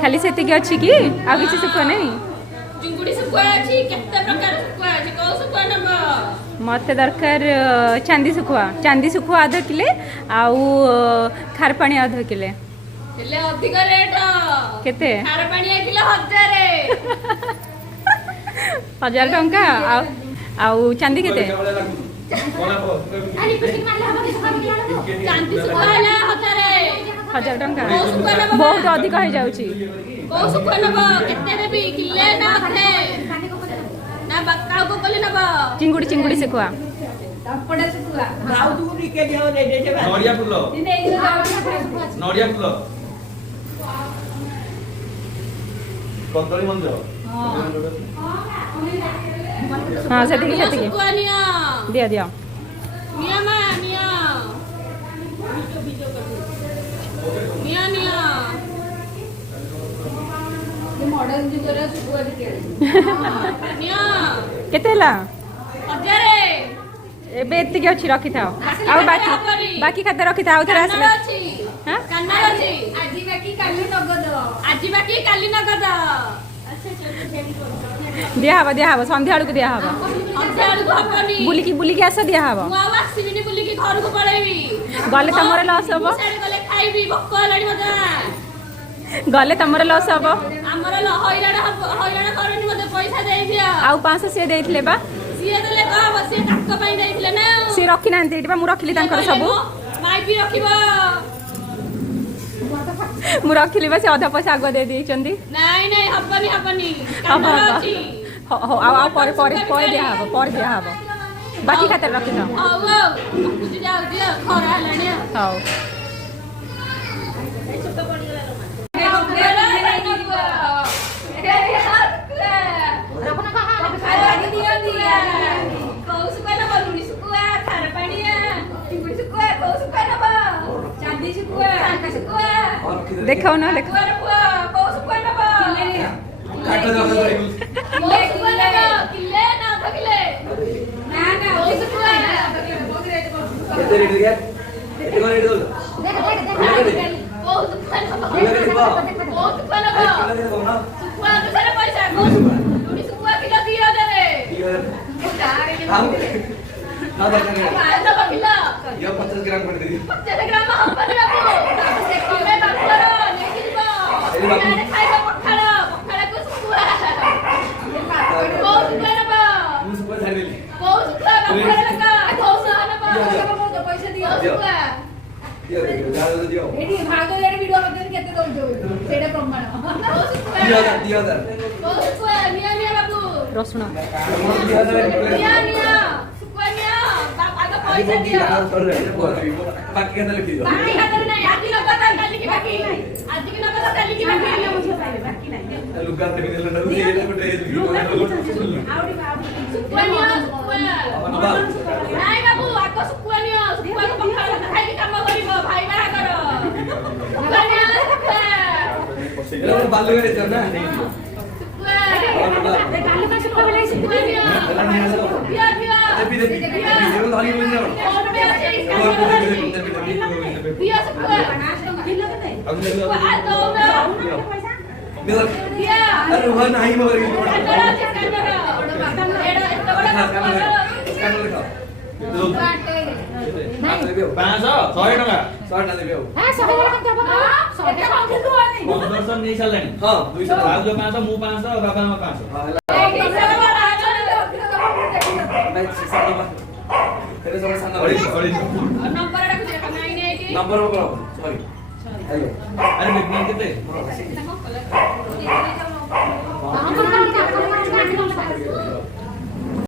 खाली से अच्छी कि आ किसी सुखुआ नहीं चिंगुड़ी सुखुआ अछि केते प्रकार सुखुआ अछि को सुखुआ नब मत दरकार चांदी सुखुआ आधा किले आउ खार पानी आधा किले हेले अधिक रेट केते खार पानी किलो 1000 टंका आउ चांदी केते चांदी सुखुआ ना 1000 टंका बहुत अधिक हो जाउची को सुखुआ नब केते देबी किले ना अथे ना बक्काउ को कोले नब चिंगुड़ी सुखुआ तपड़ा सुखुआ गाउ तू के दियो दे दे नड़िया फूल कदली मंदिर हां से सुखुआ निया दिया निया निया ये मॉडर्न जुगरा सुखुआ दिके निया केतेला 1000 एबे एत्ते के अछि रखि थाओ आ बाकी खाते रखि थाओ थरा आसले हां कन्नड़ अछि आजि बाकी काली नगद दिया हवा संध्या आलू दिया हवा बुली के आस दिया हवा बुली के घर को पळेबी गले तमरे लॉस हबो गले खाइबी भक्क लाडी मजा गले तमरे लॉस हबो हमर हैराण करनी मते पैसा देई दिया आउ 500 से देइथिले बा सिए देले का बसे टाक पई देइथिले ना सी रखि नांती एटा मु रखिली तांकर सब माई भी रखिबो मु रखिली बस आधा पैसा आगो दे दी चंदी नहीं हबनी हबो हो आ पर दिया हबो बाकी खाते रखि था बुझ जाऊ दिया खरा हलानी हां देखो ना देखो ये 50 ग्राम कर दीजिए 50 ग्राम हम पर रखो मैं बात करो लेके जीवा मैंने खाइबा पखाड़ा को सुकुआ को सुकुआ ना बा तू सुपर छाड़ देली को सुकुआ पखाड़ा लगा को सुकुआ ना बा बहुत पैसा दियो सुकुआ दियो दियो एडी भागो एडी वीडियो बदन केते दो जो सेडे प्रमाण को सुकुआ दियो को सुकुआ निया बाबू रसुण निया पैसा दियो बाकी का लिख दो बाकी का नहीं आज की नगद काली की बाकी आज की नगद काली की बाकी मुझे बाकी नहीं लुगा ते बिल ना ये तो ड्रेस आवड़ी सुकुआनिया नहीं बाबू आको सुकुआनिया सुकुआ को पखाड़ा खाई के काम करिबो भाई बाहा करो सुकुआनिया ये बालू करे छ ना सुकुआ काली का सुकुआ ले सुकुआनिया दिया ये ये धानी बोल रहा दिया सुकुआ अब ले लो आ दो ना दिया अरे वो नहीं मगर ये नंबर सॉरी हेलो अरे मैं कितने